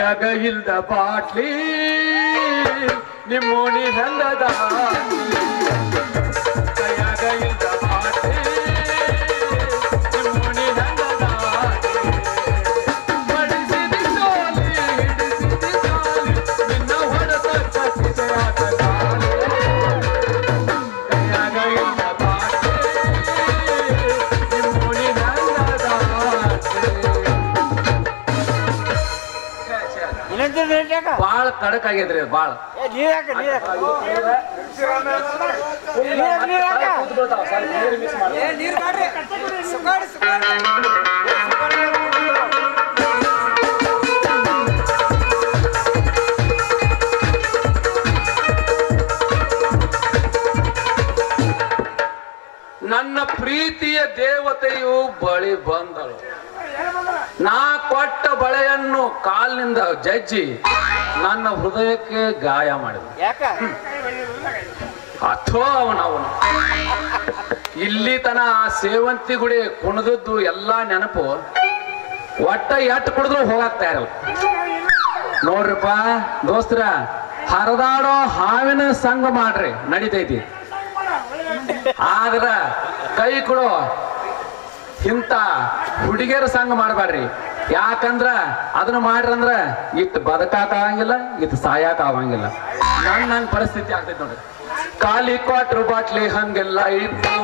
ಕೈಯಾಗ ಇಲ್ದ ಬಾಟ್ಲಿ ನಿಮ್ಮೋಣಿ ಹೆಂಗದ ಕೈಯಾಗ ಇಲ್ದ ಬಾಟ್ಲಿ ನಿಮ್ಮೋಣಿ ಹೆಂಗದ ಬಡಿಸಿದಿ ಸೋಲಿ ಹಿಡಿಸಿದಿ ಸಾಲಿ ನಿನ್ನ ಹೊಡೆದ ಕತ್ತಿದೆಯಾದ ಕಾಲಿ ಕೈಯಾಗ ಇಲ್ದ ಬಾಟ್ಲಿ ನಿಮ್ಮೋಣಿ ಹೆಂಗದ ಬಾಳ ಕಡಕ್ ಆಗೈತ್ರಿ ಬಾಳ ನನ್ನ ಪ್ರೀತಿಯ ದೇವತೆಯು ಬಳಿ ಬಂದಳು. ನಾ ಕೊಟ್ಟ ಬಳೆಯನ್ನು ಕಾಲಿನಿಂದ ಜಜ್ಜಿ ನನ್ನ ಹೃದಯಕ್ಕೆ ಗಾಯ ಮಾಡಿದ. ಅಥೋ ಅವನವನು ಇಲ್ಲಿ ತನ ಸೇವಂತಿ ಗುಡಿ ಕುಣದದ್ದು ಎಲ್ಲಾ ನೆನಪು ಒಟ್ಟ ಎಟ್ಟು ಕುಡಿದ್ರು ಹೋಗಾಕ್ತಾ ಇರಲ್ಲ. ನೋಡ್ರಿಪ್ಪ ದೋಸ್ತರ, ಹರಿದಾಡೋ ಹಾವಿನ ಸಂಘ ಮಾಡ್ರಿ ನಡಿತೈತಿ, ಆದ್ರ ಕೈ ಕೊಡೋ ಇಂತ ಹುಡುಗಿಯರ ಸಂಘ ಮಾಡಬೇಡ್ರಿ. ಯಾಕಂದ್ರ ಅದನ್ನ ಮಾಡ್ರಂದ್ರ ಇಟ್ಟು ಬದುಕಾಕ ಆಗಂಗಿಲ್ಲ, ಇಟ್ಟು ಸಾಯಾಕ ಆಗಂಗಿಲ್ಲ. ನನ್ನ ಪರಿಸ್ಥಿತಿ ಆಗ್ತೈತಿ ನೋಡ್ರಿ. ಖಾಲಿ ಕ್ವಾಟ್ರ್ ಬಾಟ್ಲಿ ಹಂಗೆಲ್ಲ ಇತ್ತು,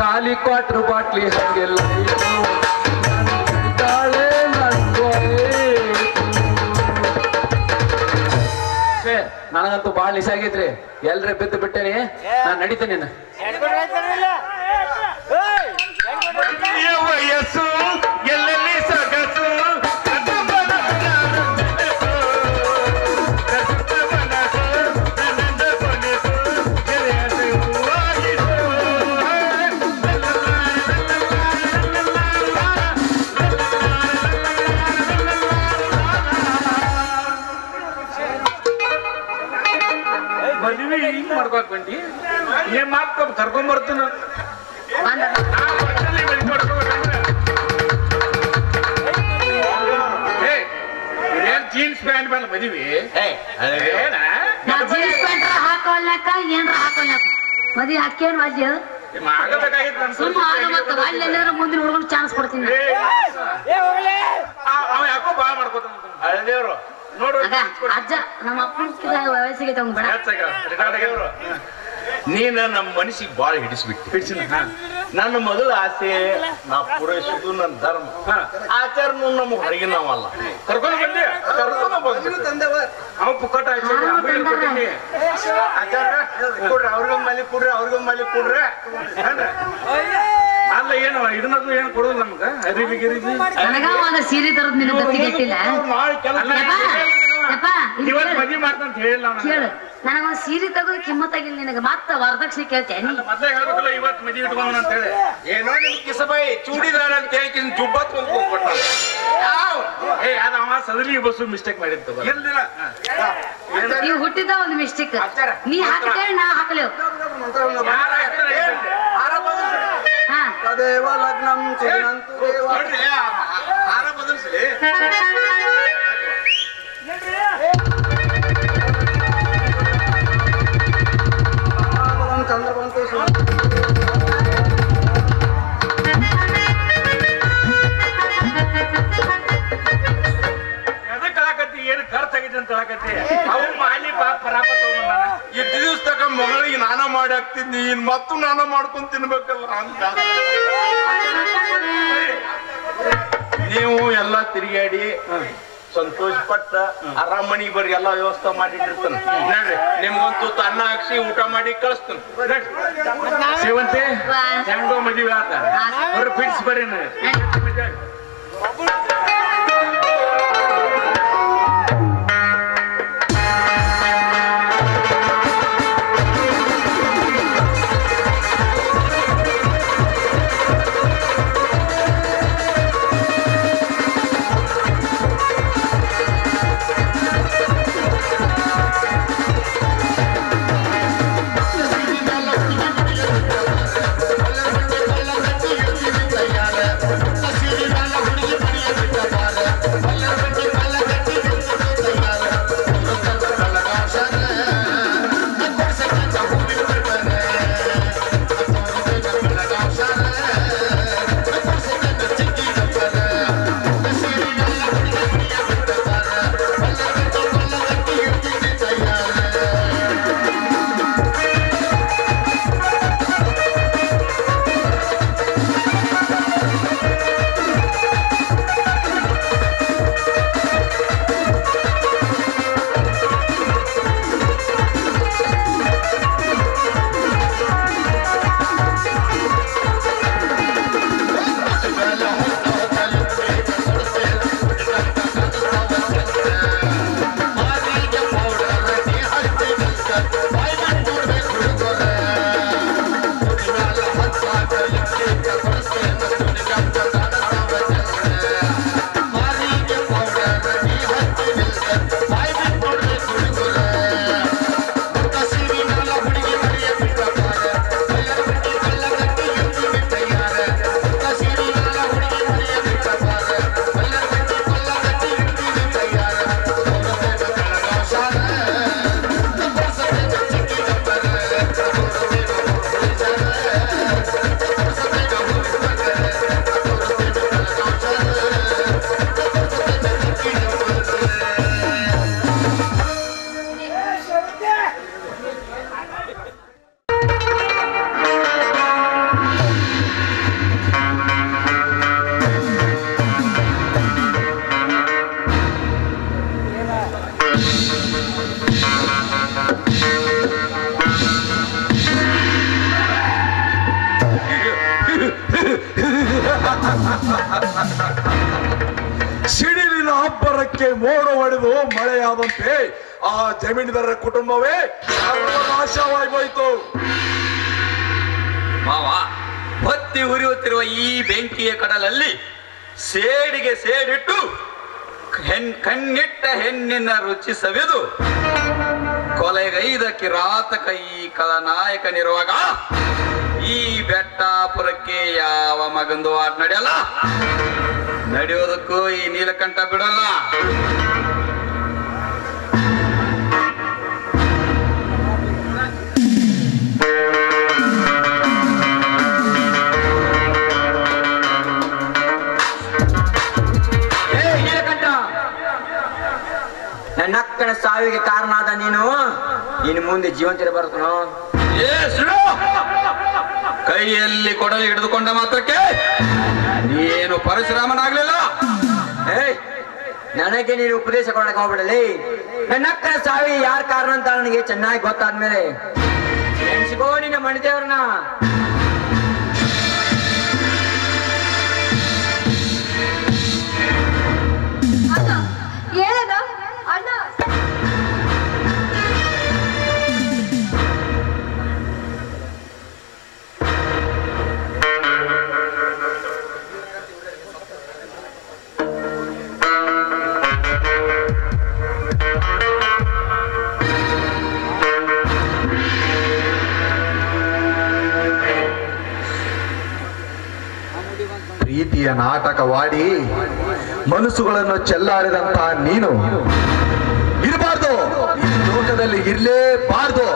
ಖಾಲಿ ಕ್ವಾಟ್ರ್ ಬಾಟ್ಲಿ ಹಂಗೆಲ್ಲ ಇತ್ತು, ನನಗಂತೂ ಬಾಳ ನಿಶೆ ಆಗೈತ್ರಿ. ಎಲ್ರಿ ಬಿದ್ದು ಬಿಟ್ಟೇನಿ, ನಾನ್ ನಡೀತೇನೆ. ವಯಸ್ಸು ಎಲ್ಲೆಲ್ಲಿ ಸೊಗಸು ಮದುವೆ ಹಿಂಗ್ ಮಾಡ್ಕೋಕ್ ಬಂದಿ, ನಿಮ್ಮ ಅಪ್ಪ ಕರ್ಕೊಂಡ್ಬರ್ತಾನ ಜೀನ್ಸ್ ಪ್ಯಾಂಟ್ ಮೇಲೆ ಮದುವೆ ಜೀನ್ಸ್ ಪ್ಯಾಂಟ್ ಹಾಕೋಲ್ಲಕ್ಕ ಏನ್ರ ಹಾಕೋಲ್ಲಕ್ಕ ಮದುವೆ ಹಾಕೇನ್ ಮಜ್ಜಿ ಅದು ಸುಮ್ಮ ಆಗ ಮತ್ತ ಅಲ್ಲೆಲ್ಲಾರ ಮುಂದಿನ ಹುಡುಗನ್ ಚಾನ್ಸ್ ಕೊಡ್ತೀನಿ. ಯಾಕೋ ಬಾಳ ಮಾಡ್ಕೋತಾನ ಹಳದೇವ್ರು ಅಜ್ಜ ನಮ್ಮ ಅಪ್ಪನ ವಯಸ್ಸಿಗೆ ತಗೊಂಡ್ಬೇಡ. ನೀನ ನಮ್ಮ ಮನಸ್ಸಿಗೆ ಬಾಳ ಹಿಡಿಸ್ಬಿಟ್ಟು ನನ್ನ ಮೊದಲ ಆಸೆ ನಾ ಪೂರೈಸುದು ನನ್ನ ಧರ್ಮ ಆಚಾರನು ನಮ್ಮ ಹೊರಗಿನ ನಾವಲ್ಲ. ಕರ್ಕೊಂಡು ಬಂದೆ ಅವ ಪುಕ್ಕಟ ಆಚಾರ ಕೊಡ್ರಿ, ಅವ್ರಿಗೊಂದ್ ಮಲಿ ಕೊಡ್ರಿ, ಅವ್ರಿಗೊಂದ್ ಮಲಿ ಕೊಡ್ರಿ. ಅಲ್ಲ ಏನು ಇದನ್ನದು ಏನು ಕೊಡೋದು ನಮ್ಗ ಅರಿವಿ ಗಿರಿವಿ ನನಗ ಒಂದು ಸೀರೆ ತರದ್ ನಿನ್ನ ಗೊತ್ತಿಗಿಟ್ಟಿಲ್ಲ. ಇವತ್ತು ಮದುವೆ ಮಾಡ್ತಂತ ಹೇಳಿಲ್ಲ ಕೇಳು, ನನಗೊಂದು ಸೀರೆ ತೆಗೆದು ಕಿಮ್ಮತ್ತಾಗಿಲ್ಲ ನಿನಗ ಮತ್ತ ವರದಕ್ಷಿಣೆ ಕೇಳ್ತೇನೆ. ಮೊದ್ಲೇ ಹೇಳ್ಬೇಕಲ್ಲ ಇವತ್ತು ಮದುವೆ ಇಟ್ಕೊಂಡ ಅಂತ ಹೇಳಿ. ಏನೋ ನಿಮ್ ಕಿಸಬಾಯಿ ಚೂಡಿದಾರ ಅಂತ ಹೇಳಿ ಜುಬ್ಬ ತೊಗೊಂಡ್ಕೊಟ್ಟ. ಏ ಅದ ಅವ ಸದಲಿ ಬಸ್ಸು ಮಿಸ್ಟೇಕ್ ಮಾಡಿತ್ತು. ಎಲ್ಲಿಲ್ಲ ನೀವು ಹುಟ್ಟಿದ ಒಂದು ಮಿಸ್ಟೇಕ್, ನೀ ಹಾಕ್ತೇಳಿ ನಾ ಹಾಕಲೇವು. ತದೇವ ಲಗ್ನಂ ಚಿನ್ನಂತು ದೇವ. ಹಾರ ಬದಲಿಸ್ಲಿ. ಚಂದ್ರ ಬಂತು ಎದಕ್ಕಾಗತ್ತಿ ಏನು ಖರ್ಚಾಗೈತೆ ಅಂತ ಹೇಳಕತ್ತಿ. ಅವ್ರು ಮಾಲಿ ಪರಾಪ ತಗೊಂಡ ಇಷ್ಟು ದಿವಸ ತಕ ಮಗಳಿಗೆ ನಾನ ಮಾಡಿ ಹಾಕ್ತಿದ್ನಿ, ಇನ್ ಮತ್ತು ನಾನ ಮಾಡ್ಕೊಂಡ್ ತಿನ್ಬೇಕಲ್ಲ ಅಂತ. ನೀವು ಎಲ್ಲಾ ತಿರುಗಾಡಿ ಸಂತೋಷ ಪಟ್ಟ ಆರಾಮ್ ಮನಿಗೆ ಬರ್ರಿ, ಎಲ್ಲಾ ವ್ಯವಸ್ಥೆ ಮಾಡಿಟ್ಟಿರ್ತಾನೆ. ನೋಡ್ರಿ ನಿಮ್ಗೊಂದು ತುತ್ತು ಅನ್ನ ಹಾಕ್ಸಿ ಊಟ ಮಾಡಿ ಕಳಿಸ್ತಾನೆ. ಸೇವಂತಿ ಹೆಂಗೋ ಮದುವೆ ಆತ ಅವ್ರು ಫಿಕ್ಸ್ ಬರ್ರಿ. ಸಿಡಿಲಿನ ಅಬ್ಬರಕ್ಕೆ ಮೋಡ ಹೊಡೆದು ಮಳೆಯಾದಂತೆ ಆ ಜಮೀನ್ದಾರರ ಕುಟುಂಬವೇ ನಾಶವಾಗಿ ಹೋಯಿತು. ಮಾವ, ಹೊತ್ತಿ ಉರಿಯುತ್ತಿರುವ ಈ ಬೆಂಕಿಯ ಕಡಲಲ್ಲಿ ಸೇಡಿಗೆ ಸೇಡಿಟ್ಟು ಕಣ್ಣಿಟ್ಟ ಹೆಣ್ಣಿನ ರುಚಿ ಸವಿದು ಕೊಲೆಗೈದ ಕಿರಾತಕ ಈ ಕಳನಾಯಕನಿರುವಾಗ ಈ ಬೆಟ್ಟಾಪುರಕ್ಕೆ ಯಾವ ಮಗಂದು ಆಟ ನಡೆಯಲ್ಲ, ನಡೆಯೋದಕ್ಕೂ ಈ ನೀಲಕಂಠ ಬಿಡಲ್ಲ. ನನ್ನ ಅಕ್ಕನ ಸಾವಿಗೆ ಕಾರಣ ಆದ ನೀನು ಇನ್ನು ಮುಂದೆ ಜೀವಂತಿರಬಾರದು. ಕೈಯಲ್ಲಿ ಕೊಡಲಿ ಹಿಡಿದುಕೊಂಡ ಮಾತ್ರಕ್ಕೆ ನೀನು ಪರಶುರಾಮನಾಗ್ಲಿಲ್ಲ. ನನಗೆ ನೀನು ಉಪದೇಶ ಕೊಡಕ್ಕೆ ಹೋಗ್ಬಿಡಲಿ. ನನ್ನ ಅಕ್ಕನ ಸಾವಿಗೆ ಯಾರ ಕಾರಣ ಅಂತ ನನಗೆ ಚೆನ್ನಾಗಿ ಗೊತ್ತಾದ್ಮೇಲೆ ನೆನ್ಸಿಕೋ ನಿನ್ನ ಮಣಿದೇವ್ರನ್ನ. ಪ್ರೀತಿಯ ನಾಟಕವಾಡಿ ಮನಸ್ಸುಗಳನ್ನು ಚೆಲ್ಲಾಡಿದಂತ ನೀನು ಇರಬಾರ್ದು, ಈ ಲೋಕದಲ್ಲಿ ಇರ್ಲೇಬಾರ್ದು.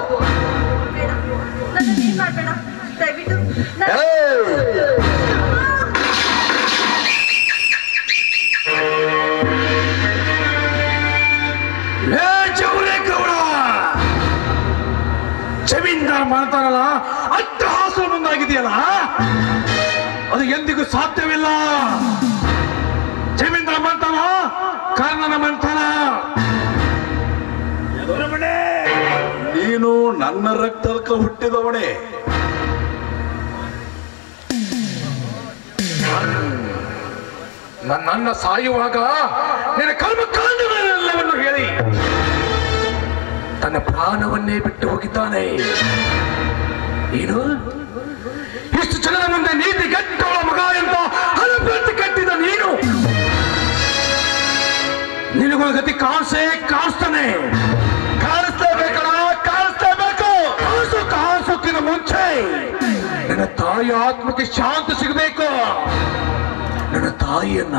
ಜಮೀನ್ದಾರ್ ಮಾಡ್ತಾರಲ್ಲ ಅಟ್ಟಹಾಸ ಮುಂದಾಗಿದೆಯಲ್ಲ, ಅದು ಎಂದಿಗೂ ಸಾಧ್ಯವಿಲ್ಲ. ಜಮೀನ್ದಾರ ಮಂತಾನ ಕಾರಣನ ಮಂತಾನ. ನೀನು ನನ್ನ ರಕ್ತದಕ್ಕ ಹುಟ್ಟಿದವನೇ. ನನ್ನ ಸಾಯುವಾಗ ನಿನ್ನ ಕರ್ಮಕಾಂಡಗಳೆಲ್ಲವನ್ನು ಹೇಳಿ ತನ್ನ ಪ್ರಾಣವನ್ನೇ ಬಿಟ್ಟು ಹೋಗಿದ್ದಾನೆ. ಏನು ಇಷ್ಟು ಜನರ ಮುಂದೆ ನೀತಿ ಗಟ್ಟವಳ ಮಗ ಅಂತ ಹಲಬೆತ್ತಿ ಕಟ್ಟಿದ ನೀನು, ನಿನಗಳ ಗತಿ ಕಾಣಿಸ್ತಾನೆ. ಕಾಣಿಸ್ಲೇಬೇಕಲ್ಲ, ಕಾಣಿಸ್ಲೇಬೇಕು. ಕಾಣಿಸೋಕ್ಕಿಂತ ಮುಂಚೆ ನನ್ನ ತಾಯಿ ಆತ್ಮಕ್ಕೆ ಶಾಂತಿ ಸಿಗಬೇಕು. ನನ್ನ ತಾಯಿಯನ್ನ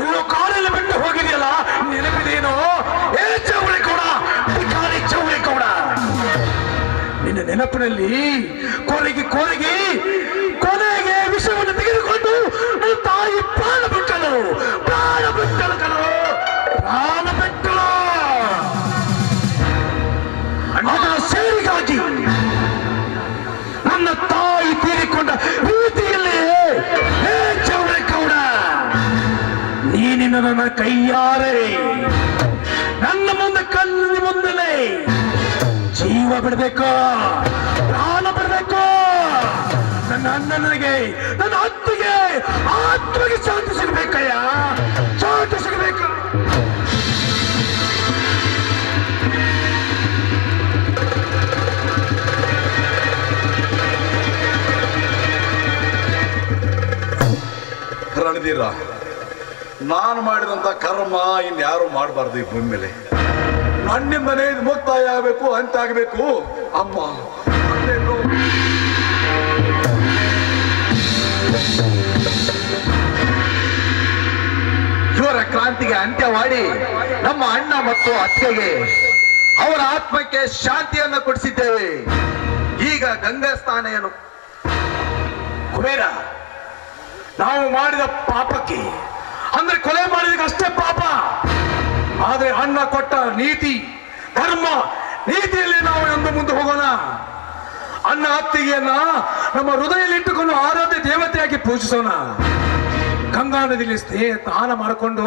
ಎಲ್ಲೋ ಕಾರಲ್ಲಿ ಬಿಟ್ಟು ಹೋಗಿದೆಯಲ್ಲ, ನೆನಪಿದೇನೋ? ಏ ಚೌಳಿ ಕೂಡ, ಭಿಕಾರಿ ಚೌಳಿ ಕೂಡ, ನಿನ್ನ ನೆನಪಿನಲ್ಲಿ ಕೊರಗಿ ಕೊನೆಗೆ ವಿಷಯವನ್ನು ತೆಗೆದುಕೊಂಡು ನನ್ನ ತಾಯಿ ಪ್ರಾಣ ಬಿಟ್ಟಳು. ಅದರ ಸೇರಿಗಾಗಿ ನನ್ನ ತಾಯಿ ತೀರಿಕೊಂಡ ರೀತಿಯಲ್ಲಿ ಚೌಳಿ ಕೂಡ ನೀನಿನ ನನ್ನ ಕೈಯಾರೆ ನನ್ನ ಮುಂದೆ ಕಣ್ಣಿನ ಮುಂದಲೇ ಜೀವ ಬಿಡಬೇಕು, ಪ್ರಾಣ ಬಿಡಬೇಕು. ನನ್ನ ಅಣ್ಣನಿಗೆ, ನನ್ನ ಅತ್ತಿಗೆ ಆತ್ಮಗೆ ಶಾಂತಿ ಸಿಗಬೇಕಯ್ಯ, ಶಾಂತಿ ಸಿಗಬೇಕು. ರಣಧೀರ, ನಾನು ಮಾಡಿದಂತ ಕರ್ಮ ಇನ್ಯಾರು ಮಾಡಬಾರ್ದು ಈ ಭೂಮಿ ಮೇಲೆ. ನನ್ನಿಂದನೇ ಇದು ಮುಕ್ತಾಯ ಆಗಬೇಕು, ಅಂತ ಆಗಬೇಕು. ಅಮ್ಮ, ಇವರ ಕ್ರಾಂತಿಗೆ ಅಂತ್ಯವಾಡಿ ನಮ್ಮ ಅಣ್ಣ ಮತ್ತು ಅತ್ತಿಗೆಗೆ ಅವರ ಆತ್ಮಕ್ಕೆ ಶಾಂತಿಯನ್ನು ಕೊಡಿಸಿದ್ದೇವೆ. ಈಗ ಗಂಗಾ ಸ್ನಾನ ಕುಬೇರ, ನಾವು ಮಾಡಿದ ಪಾಪಕ್ಕೆ, ಅಂದ್ರೆ ಕೊಲೆ ಮಾಡಿದಕ್ಕೆ ಅಷ್ಟೇ ಪಾಪ. ಆದ್ರೆ ಅಣ್ಣ ಕೊಟ್ಟ ನೀತಿ ಧರ್ಮ ನೀತಿಯಲ್ಲಿ ನಾವು ಎಂದು ಮುಂದೆ ಹೋಗೋಣ. ಅಣ್ಣ ಅತ್ತಿಗೆಯನ್ನ ನಮ್ಮ ಹೃದಯದಲ್ಲಿ ಇಟ್ಟುಕೊಂಡು ಆರಾಧ್ಯ ದೇವತೆಯಾಗಿ ಪೂಜಿಸೋಣ. ಗಂಗಾ ನದಿಯಲ್ಲಿ ಸ್ನಾನ ಮಾಡಿಕೊಂಡು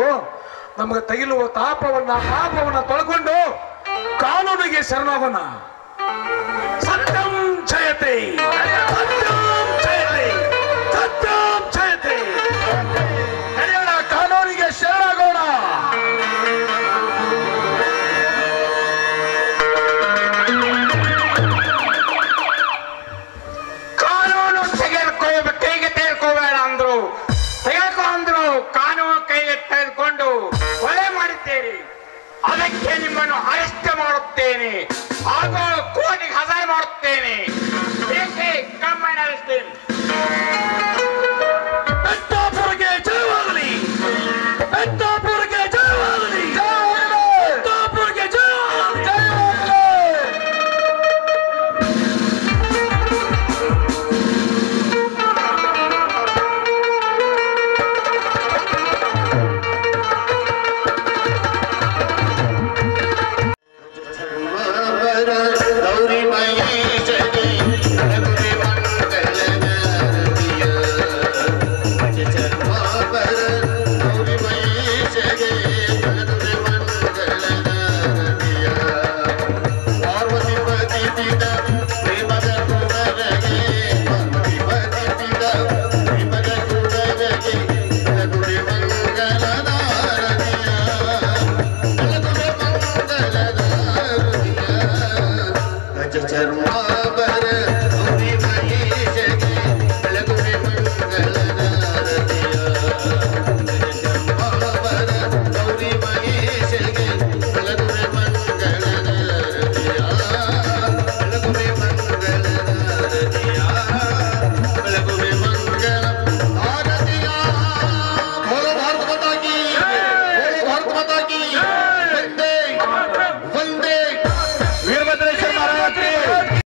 ನಮಗೆ ತಗಿಲುವ ಪಾಪವನ್ನ ತೊಳ್ಕೊಂಡು ಕಾನೂನಿಗೆ ಶರಣಾಗೋಣ. ಸತ್ಯಂ ಜಯತೆ, ಸತ್ಯಂ ಜಯತೆ. ಅದಕ್ಕೆ ನಿಮ್ಮನ್ನು ಅರೆಸ್ಟ್ ಮಾಡುತ್ತೇನೆ. ಆಗ